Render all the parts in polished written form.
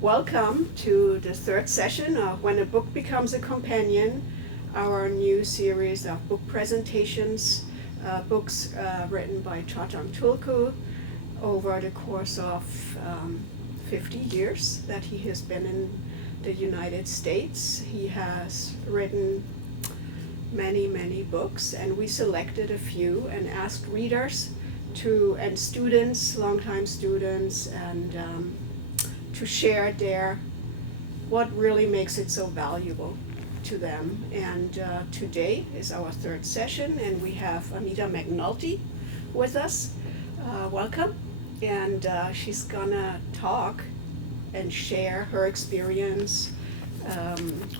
Welcome to the third session of When a Book Becomes a Companion, our new series of book presentations, books written by Tarthang Tulku over the course of 50 years that he has been in the United States. He has written many books, and we selected a few and asked readers and students, longtime students, and to share what really makes it so valuable to them. And today is our third session, and we have Anita McNulty with us. Welcome. And she's gonna talk and share her experience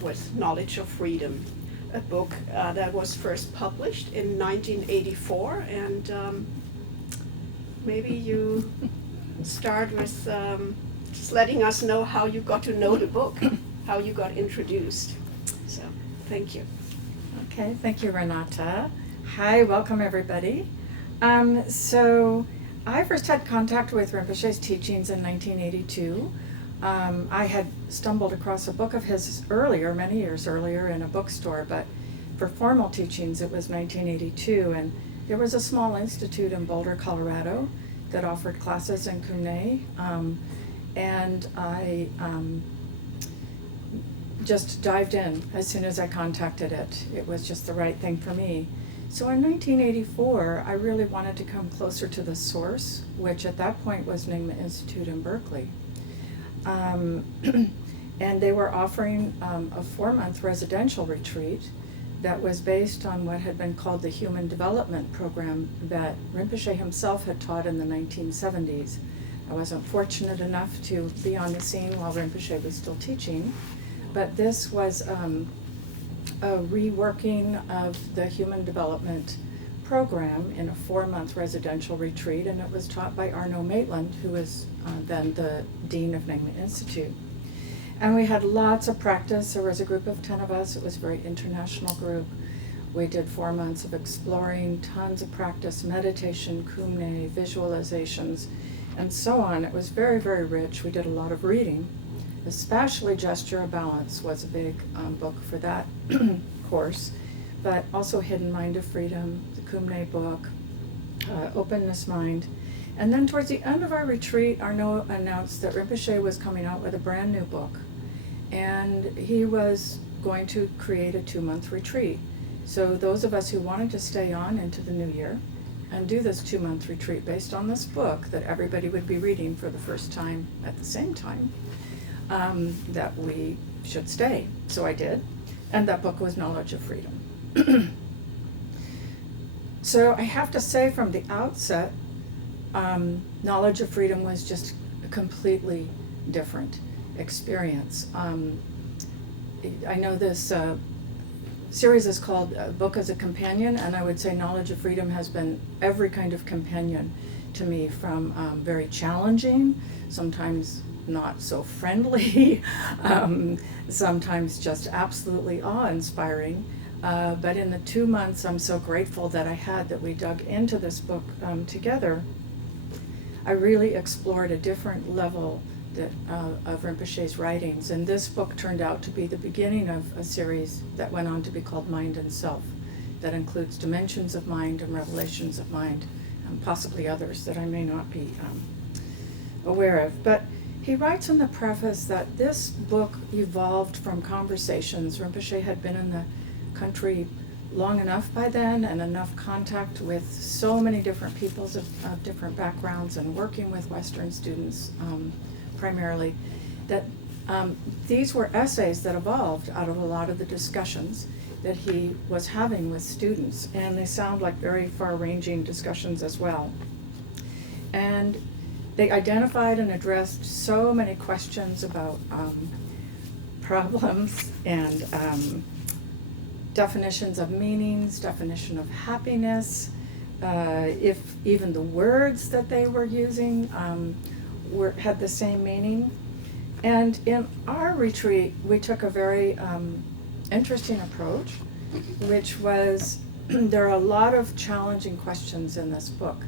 with Knowledge of Freedom, a book that was first published in 1984. And maybe you start with just letting us know how you got to know the book, how you got introduced. So, thank you. Okay, thank you, Renata. Hi, welcome everybody. So I first had contact with Rinpoche's teachings in 1982. I had stumbled across a book of his earlier, many years earlier, in a bookstore, but for formal teachings it was 1982, and there was a small institute in Boulder, Colorado that offered classes in Kumne, and I just dived in as soon as I contacted it. It was just the right thing for me. So in 1984, I really wanted to come closer to the source, which at that point was Nyingma Institute in Berkeley. And they were offering a 4-month residential retreat that was based on what had been called the Human Development Program that Rinpoche himself had taught in the 1970s. I wasn't fortunate enough to be on the scene while Rinpoche was still teaching, but this was a reworking of the Human Development Program in a 4-month residential retreat, and it was taught by Arno Maitland, who was then the Dean of Nyingma Institute. And we had lots of practice. There was a group of 10 of us. It was a very international group. We did 4 months of exploring, tons of practice, meditation, kumne, visualizations, and so on. It was very rich. We did a lot of reading, especially Gesture of Balance was a big book for that course, but also Hidden Mind of Freedom, the Kumne book, Openness Mind. And then towards the end of our retreat, Arno announced that Rinpoche was coming out with a brand new book, and he was going to create a 2-month retreat. So those of us who wanted to stay on into the new year and do this 2-month retreat based on this book that everybody would be reading for the first time at the same time, that we should stay. So I did, and that book was Knowledge of Freedom. So I have to say from the outset, Knowledge of Freedom was just a completely different experience. I know this series is called Book as a Companion, and I would say Knowledge of Freedom has been every kind of companion to me, from very challenging, sometimes not so friendly, sometimes just absolutely awe-inspiring. But in the 2 months I'm so grateful that we dug into this book together, I really explored a different level of Rinpoche's writings, and this book turned out to be the beginning of a series that went on to be called Mind and Self, that includes dimensions of mind and revelations of mind, and possibly others that I may not be aware of. But he writes in the preface that this book evolved from conversations. Rinpoche had been in the country long enough by then, and enough contact with so many different peoples of different backgrounds, and working with Western students primarily, that these were essays that evolved out of a lot of the discussions that he was having with students, and they sound like very far-ranging discussions as well. And they identified and addressed so many questions about problems and definitions of meanings, definition of happiness, if even the words that they were using had the same meaning. And in our retreat, we took a very interesting approach, which was there are a lot of challenging questions in this book.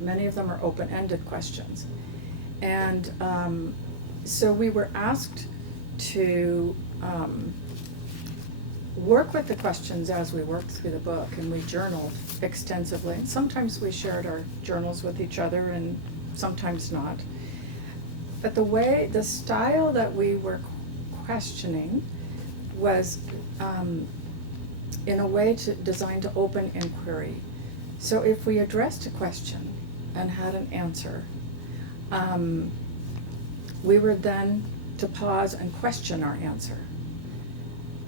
Many of them are open-ended questions. And so we were asked to work with the questions as we worked through the book, and we journaled extensively. And sometimes we shared our journals with each other, and sometimes not. But the style that we were questioning was in a way designed to open inquiry. So if we addressed a question and had an answer, we were then to pause and question our answer.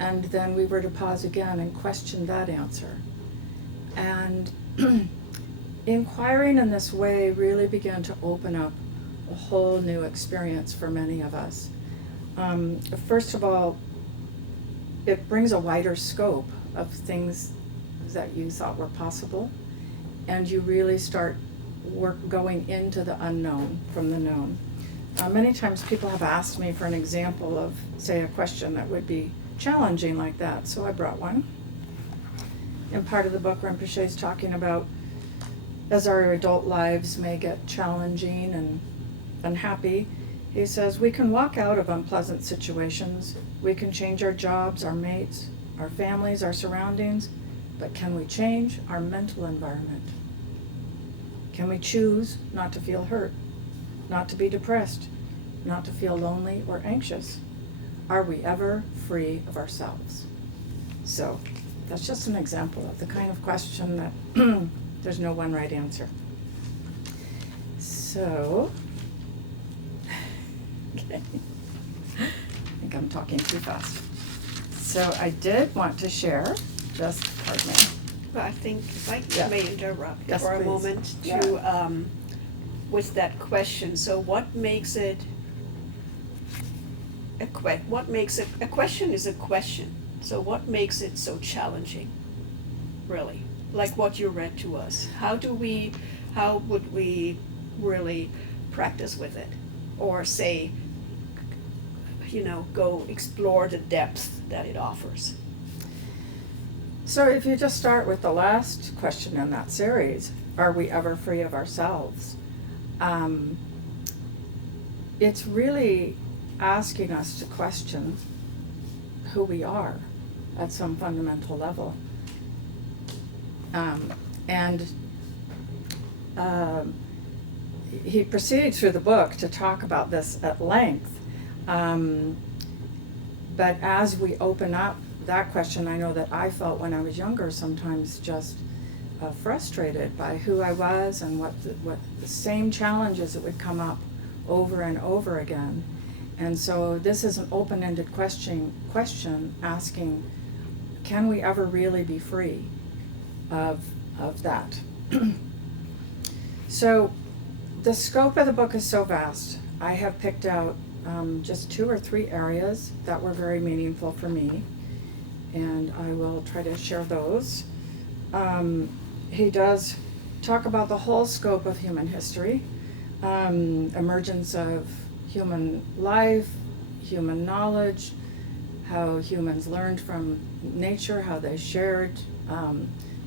And then we were to pause again and question that answer. And inquiring in this way really began to open up a whole new experience for many of us. First of all, it brings a wider scope of things that you thought were possible, and you really start going into the unknown from the known. Many times people have asked me for an example of, say, a question that would be challenging like that, so I brought one. In part of the book, Rinpoche is talking about as our adult lives may get challenging and unhappy, he says we can walk out of unpleasant situations, we can change our jobs, our mates, our families, our surroundings, but can we change our mental environment? Can we choose not to feel hurt, not to be depressed, not to feel lonely or anxious? Are we ever free of ourselves? So that's just an example of the kind of question that there's no one right answer. So, okay. I think I'm talking too fast. So I did want to share, pardon me. But I think if I Yeah. may interrupt Yes, for a please. moment Yeah. to, with that question, so what makes it a question is a question, so what makes it so challenging, really? Like what you read to us, how would we really practice with it? Or say, go explore the depth that it offers? So if you just start with the last question in that series, are we ever free of ourselves? It's really asking us to question who we are at some fundamental level. He proceeds through the book to talk about this at length. But as we open up that question, I know that I felt when I was younger sometimes just frustrated by who I was and what the same challenges that would come up over and over again. And so this is an open-ended question asking, can we ever really be free of that? So the scope of the book is so vast. I have picked out just 2 or 3 areas that were very meaningful for me, and I will try to share those. He does talk about the whole scope of human history, emergence of human life, human knowledge, how humans learned from nature, how they shared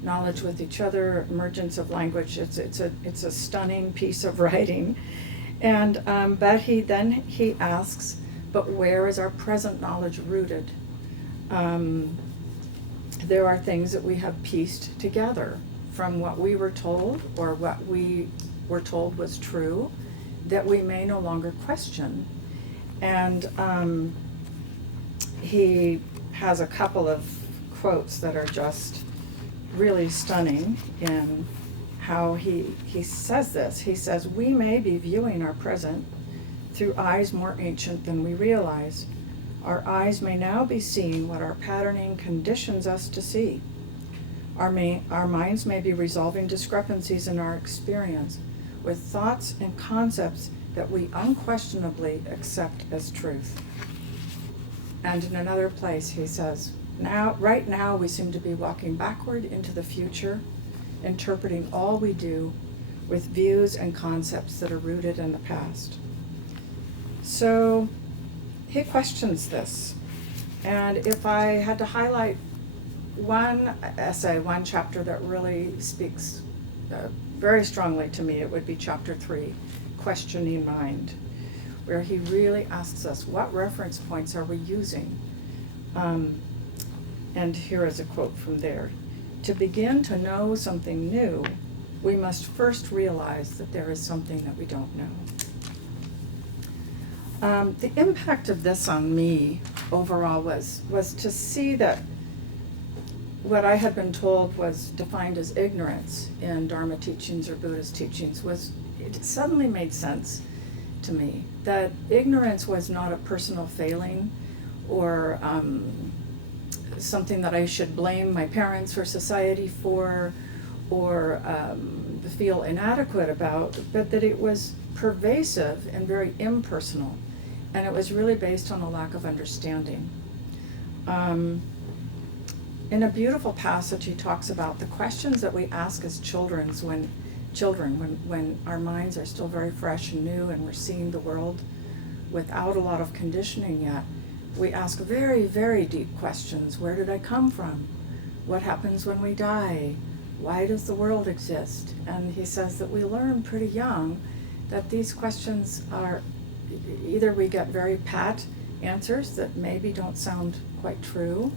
knowledge with each other, emergence of language. It's a stunning piece of writing. And but he asks, but where is our present knowledge rooted? There are things that we have pieced together from what we were told or what we were told was true that we may no longer question. And he has a couple of quotes that are just really stunning in how he says this. He says, we may be viewing our present through eyes more ancient than we realize. Our eyes may now be seeing what our patterning conditions us to see. Our minds may be resolving discrepancies in our experience with thoughts and concepts that we unquestionably accept as truth. And in another place he says, right now we seem to be walking backward into the future, interpreting all we do with views and concepts that are rooted in the past. So he questions this. And if I had to highlight one essay, one chapter that really speaks very strongly to me, it would be chapter 3, Questioning Mind, where he really asks us, what reference points are we using? And here is a quote from there. To begin to know something new, we must first realize that there is something that we don't know. The impact of this on me overall was to see that what I had been told was defined as ignorance in Dharma teachings or Buddhist teachings it suddenly made sense to me. That ignorance was not a personal failing or something that I should blame my parents or society for or feel inadequate about, but that it was pervasive and very impersonal. And it was really based on a lack of understanding. In a beautiful passage, he talks about the questions that we ask as children when our minds are still very fresh and new and we're seeing the world without a lot of conditioning yet. We ask very, very deep questions. Where did I come from? What happens when we die? Why does the world exist? And he says that we learn pretty young that these questions are either we get very pat answers that maybe don't sound quite true,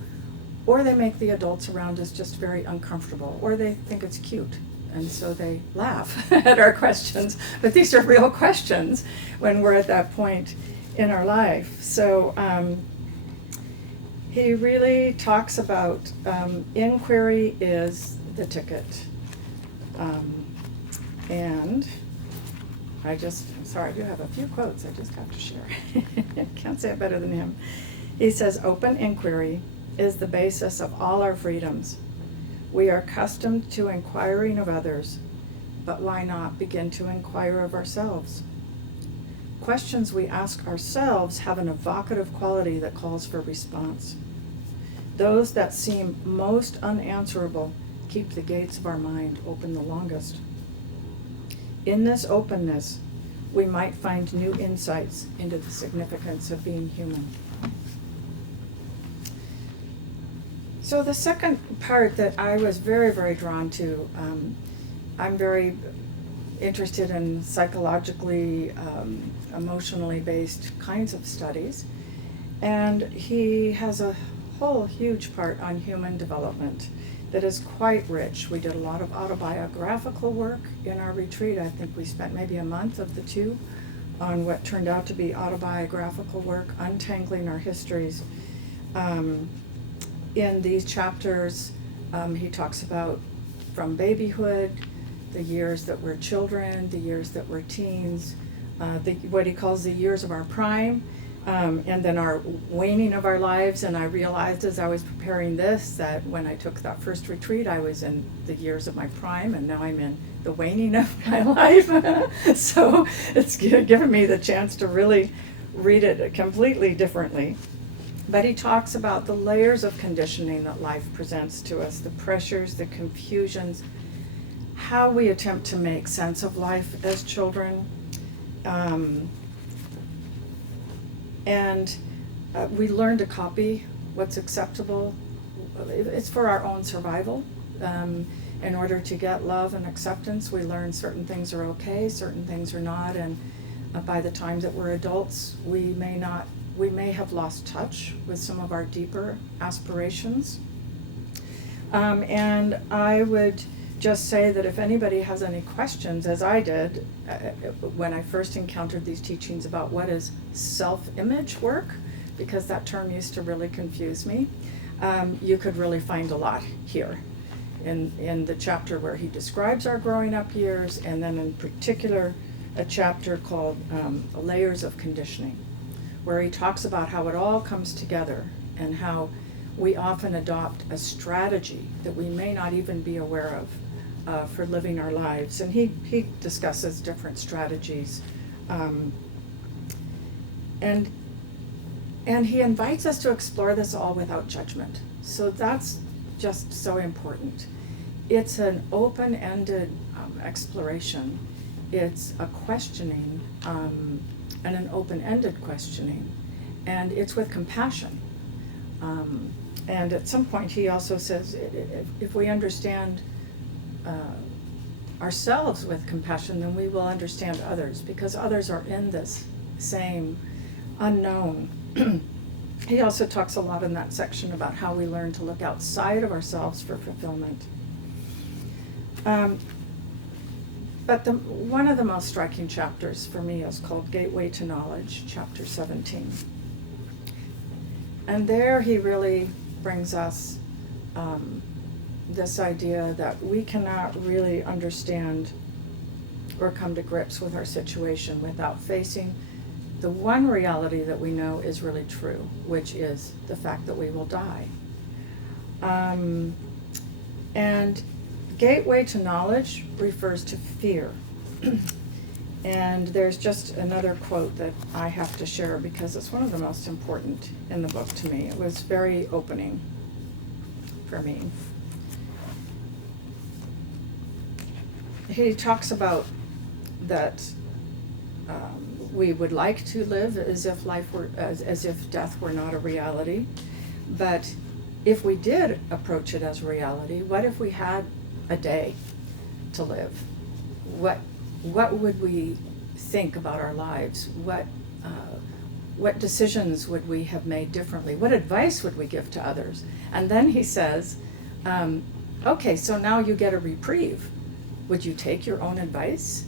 or they make the adults around us just very uncomfortable, or they think it's cute, and so they laugh at our questions. But these are real questions when we're at that point in our life. So he really talks about inquiry is the ticket. And I do have a few quotes I just have to share. Can't say it better than him. He says, open inquiry is the basis of all our freedoms. We are accustomed to inquiring of others, but why not begin to inquire of ourselves? Questions we ask ourselves have an evocative quality that calls for response. Those that seem most unanswerable keep the gates of our mind open the longest. In this openness, we might find new insights into the significance of being human. So the second part that I was very, very drawn to, I'm very interested in psychologically, emotionally based kinds of studies, and he has a whole huge part on human development that is quite rich. We did a lot of autobiographical work in our retreat. I think we spent maybe a month of the two on what turned out to be autobiographical work, untangling our histories. In these chapters, he talks about from babyhood, the years that we're children, the years that we're teens, what he calls the years of our prime, and then our waning of our lives. And I realized as I was preparing this that when I took that first retreat, I was in the years of my prime, and now I'm in the waning of my life. So it's given me the chance to really read it completely differently. But he talks about the layers of conditioning that life presents to us, the pressures, the confusions, how we attempt to make sense of life as children. We learn to copy what's acceptable. It's for our own survival. In order to get love and acceptance, we learn certain things are okay, certain things are not, and by the time that we're adults, we may have lost touch with some of our deeper aspirations. And I would just say that if anybody has any questions, as I did when I first encountered these teachings about what is self-image work, because that term used to really confuse me, you could really find a lot here in the chapter where he describes our growing up years, and then in particular a chapter called Layers of Conditioning, where he talks about how it all comes together and how we often adopt a strategy that we may not even be aware of for living our lives. And he discusses different strategies. And he invites us to explore this all without judgment. So that's just so important. It's an open-ended exploration. It's a questioning, and an open-ended questioning. And it's with compassion. And at some point he also says, if we understand ourselves with compassion, then we will understand others, because others are in this same, unknown. He also talks a lot in that section about how we learn to look outside of ourselves for fulfillment. But one of the most striking chapters for me is called Gateway to Knowledge, chapter 17. And there he really brings us this idea that we cannot really understand or come to grips with our situation without facing the one reality that we know is really true, which is the fact that we will die. And gateway to knowledge refers to fear. And there's just another quote that I have to share because it's one of the most important in the book to me. It was very opening for me. He talks about that we would like to live as if life were, as if death were not a reality, but if we did approach it as reality, what if we had a day to live? What would we think about our lives? What decisions would we have made differently? What advice would we give to others? And then he says, okay, so now you get a reprieve. Would you take your own advice?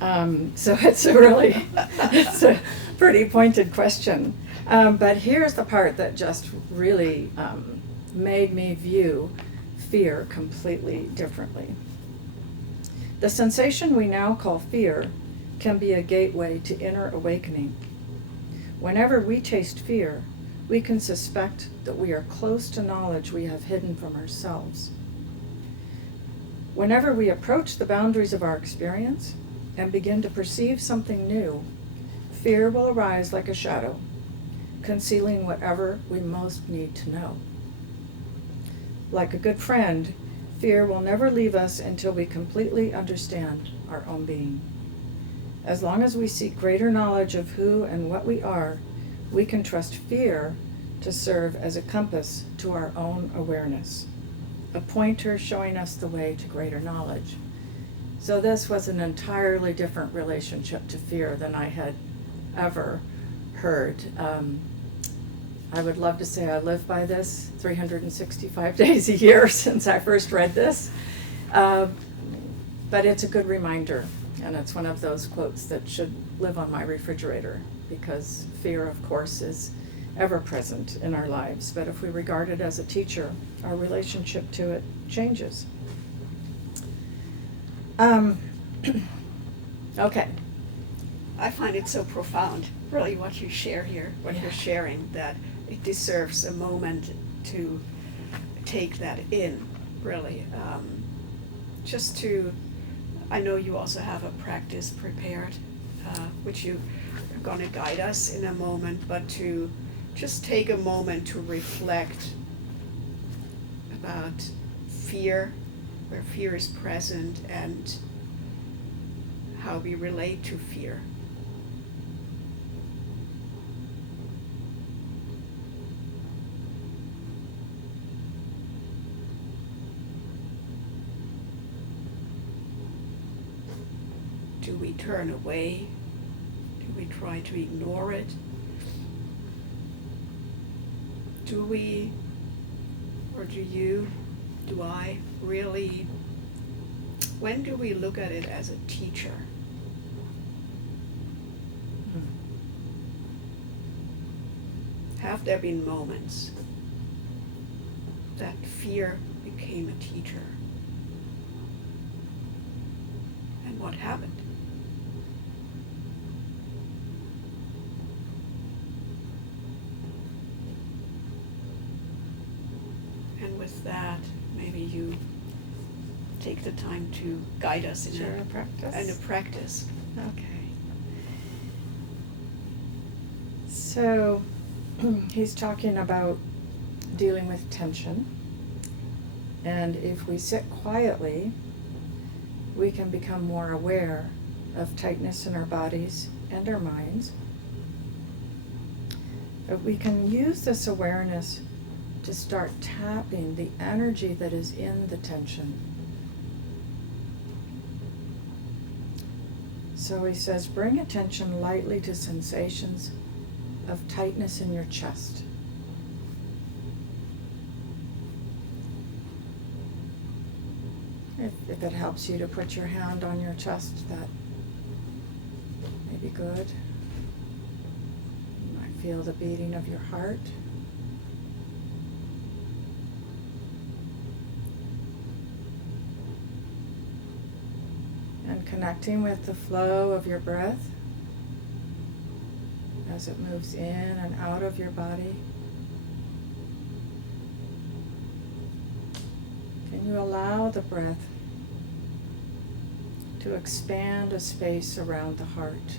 So it's a pretty pointed question. But here's the part that just really made me view fear completely differently. The sensation we now call fear can be a gateway to inner awakening. Whenever we taste fear, we can suspect that we are close to knowledge we have hidden from ourselves. Whenever we approach the boundaries of our experience and begin to perceive something new, fear will arise like a shadow, concealing whatever we most need to know. Like a good friend, fear will never leave us until we completely understand our own being. As long as we seek greater knowledge of who and what we are, we can trust fear to serve as a compass to our own awareness, a pointer showing us the way to greater knowledge. So this was an entirely different relationship to fear than I had ever heard. I would love to say I live by this 365 days a year since I first read this. But it's a good reminder, and it's one of those quotes that should live on my refrigerator, because fear, of course, is ever present in our lives. But if we regard it as a teacher, our relationship to it changes. Okay. I find it so profound, really, what you share here, what you're sharing, that it deserves a moment to take that in, really. Just to, I know you also have a practice prepared, which you are going to guide us in a moment, but to just take a moment to reflect about fear, where fear is present, and how we relate to fear. Do we turn away? Do we try to ignore it? Do we, or do you, do I really, when do we look at it as a teacher? Have there been moments that fear became a teacher? And what happened? And with that, maybe you take the time to guide us in a practice. In a practice. Okay. So he's talking about dealing with tension, and if we sit quietly, we can become more aware of tightness in our bodies and our minds. But we can use this awareness to start tapping the energy that is in the tension. So he says, bring attention lightly to sensations of tightness in your chest. If it helps you to put your hand on your chest, that may be good. You might feel the beating of your heart. And connecting with the flow of your breath as it moves in and out of your body. Can you allow the breath to expand a space around the heart?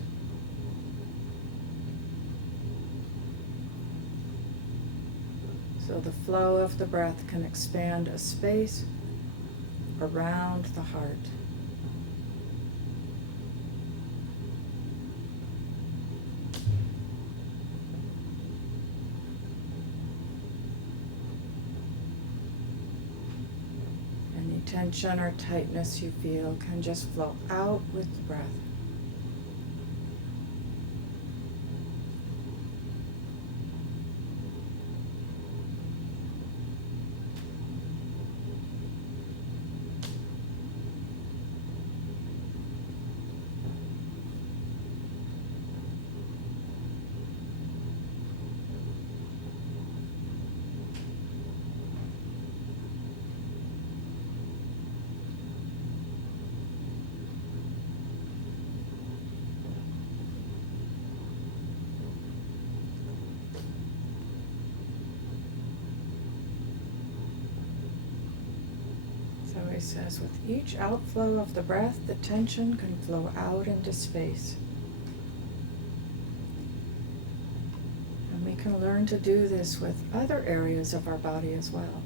So the flow of the breath can expand a space around the heart. Tension or tightness you feel can just flow out with the breath. He says, with each outflow of the breath, the tension can flow out into space. And we can learn to do this with other areas of our body as well.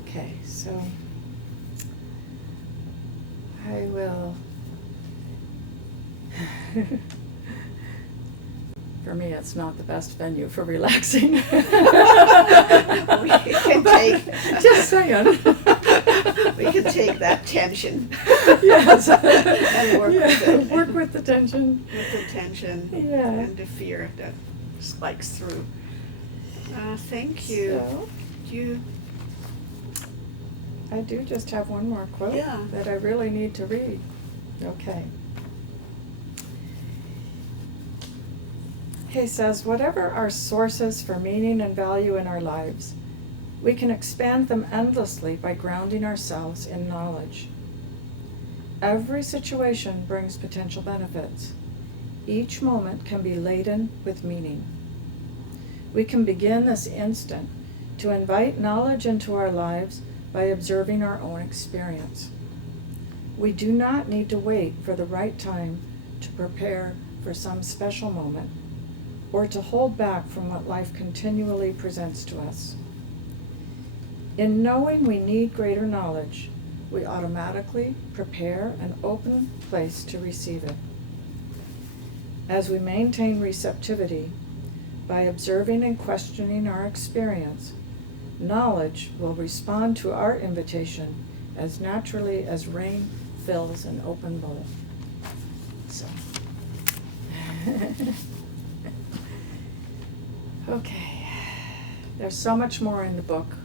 Okay, so I will, for me it's not the best venue for relaxing. We can take, just saying. We can take that tension. Yes. And work with it. Work with the tension. With the tension and the fear that spikes through. Thank you. So, I do just have one more quote that I really need to read. Okay. He says, whatever our sources for meaning and value in our lives, we can expand them endlessly by grounding ourselves in knowledge. Every situation brings potential benefits. Each moment can be laden with meaning. We can begin this instant to invite knowledge into our lives by observing our own experience. We do not need to wait for the right time to prepare for some special moment or to hold back from what life continually presents to us. In knowing we need greater knowledge, we automatically prepare an open place to receive it. As we maintain receptivity by observing and questioning our experience, knowledge will respond to our invitation as naturally as rain fills an open bowl. So, okay. There's so much more in the book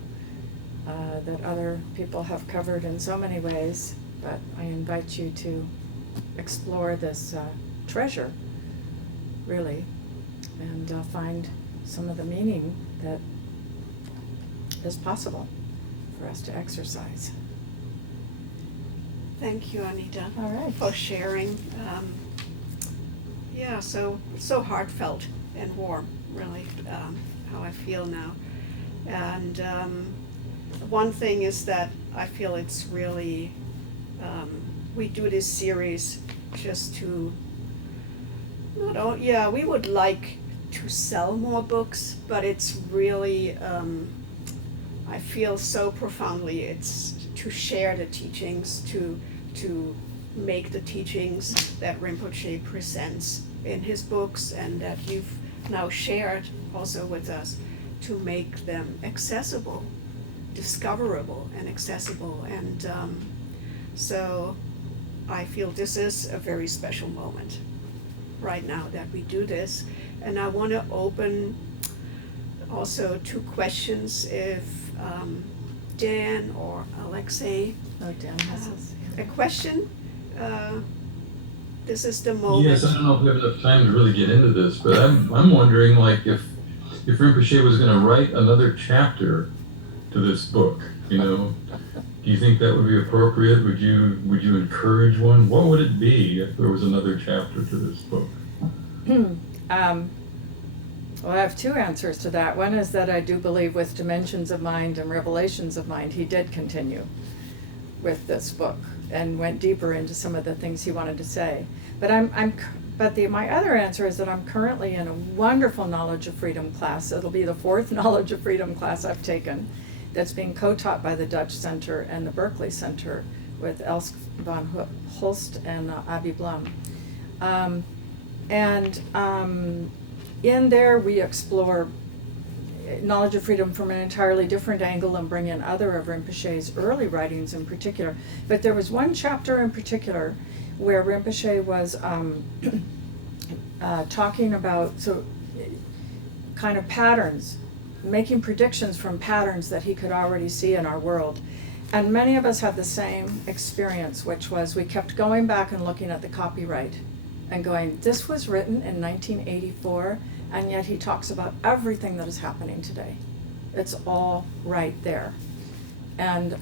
that other people have covered in so many ways, but I invite you to explore this treasure, really, and find some of the meaning that is possible for us to exercise. Thank you, Anita, All right. for sharing. So heartfelt and warm, really, how I feel now. And one thing is that I feel it's really, we do this series just to, we would like to sell more books, but it's really, I feel so profoundly it's to share the teachings, to make the teachings that Rinpoche presents in his books and that you've now shared also with us to make them accessible, discoverable and accessible. And so I feel this is a very special moment right now that we do this. And I want to open also to questions if Dan or Alexei, Dan has a question. This is the moment. Yes, I don't know if we have enough time to really get into this, but I'm wondering, like, if Rinpoche was going to write another chapter to this book, you know, do you think that would be appropriate? Would you encourage one? What would it be if there was another chapter to this book? Well, I have two answers to that. One is that I do believe with Dimensions of Mind and Revelations of Mind, he did continue with this book and went deeper into some of the things he wanted to say. But my other answer is that I'm currently in a wonderful Knowledge of Freedom class. It'll be the 4th Knowledge of Freedom class I've taken that's being co-taught by the Dutch Center and the Berkeley Center with Elske van Hulst and Avi Blum. In there we explore Knowledge of Freedom from an entirely different angle and bring in other of Rinpoche's early writings in particular. But there was one chapter in particular where Rinpoche was talking about kind of patterns, making predictions from patterns that he could already see in our world. And many of us had the same experience, which was we kept going back and looking at the copyright and going, this was written in 1984, and yet he talks about everything that is happening today. It's all right there. And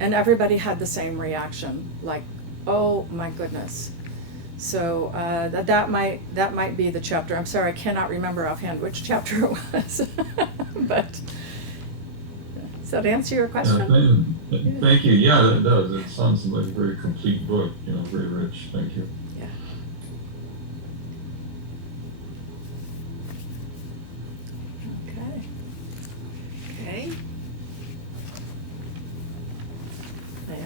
everybody had the same reaction, like, oh my goodness. So that might be the chapter. I'm sorry, I cannot remember offhand which chapter it was. But so to answer your question. Thank you. Yeah, it does. It sounds like a very complete book, you know, very rich. Thank you. Yeah. Okay.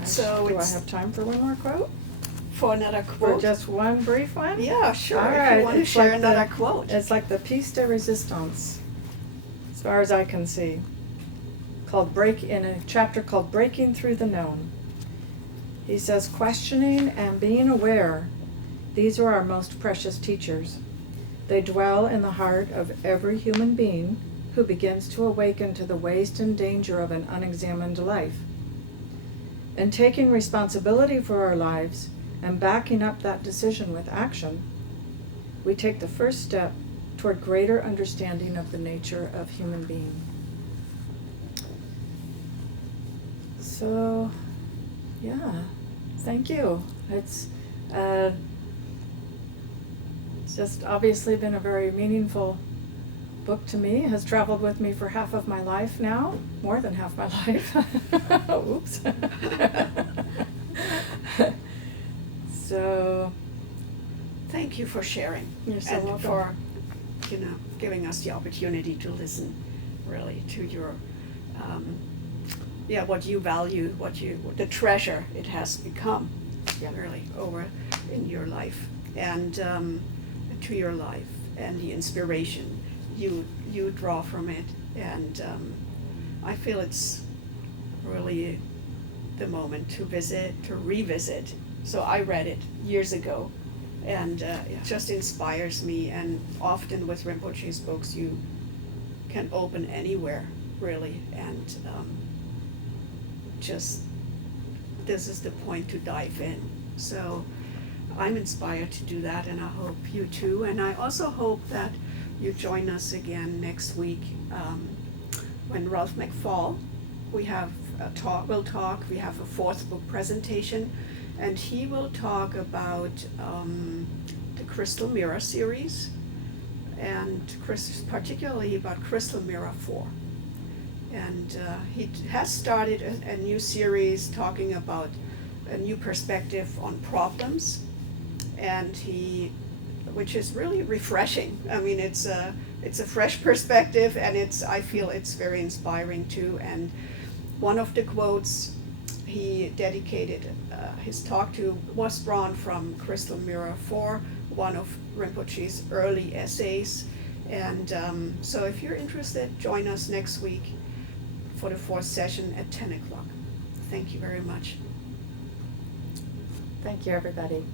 So do I have time for one more quote? For another quote? For just one brief one? Yeah, sure. All if right. you want to It's share like another quote. It's like the piece de resistance, as far as I can see, in a chapter called Breaking Through the Known. He says, questioning and being aware, these are our most precious teachers. They dwell in the heart of every human being who begins to awaken to the waste and danger of an unexamined life. In taking responsibility for our lives and backing up that decision with action, we take the first step toward greater understanding of the nature of human being. So, yeah, thank you. It's just obviously been a very meaningful book to me. It has traveled with me for half of my life now, more than half my life. Oops. So, thank you for sharing. You're so and welcome. For, giving us the opportunity to listen, really, to your, what you value, the treasure it has become, really, over in your life, and to your life, and the inspiration you draw from it, and I feel it's really the moment to revisit. So I read it years ago, and it just inspires me, and often with Rinpoche's books you can open anywhere, really, and just this is the point to dive in. So I'm inspired to do that, and I hope you too, and I also hope that you join us again next week when Ralph McFall, we have will talk. We have a 4th book presentation, and he will talk about the Crystal Mirror series, and particularly about Crystal Mirror 4. And he has started a new series talking about a new perspective on problems, and which is really refreshing. I mean, it's a fresh perspective, and I feel it's very inspiring too. And one of the quotes he dedicated his talk to was drawn from Crystal Mirror 4, one of Rinpoche's early essays. And so if you're interested, join us next week for the fourth session at 10 o'clock. Thank you very much. Thank you, everybody.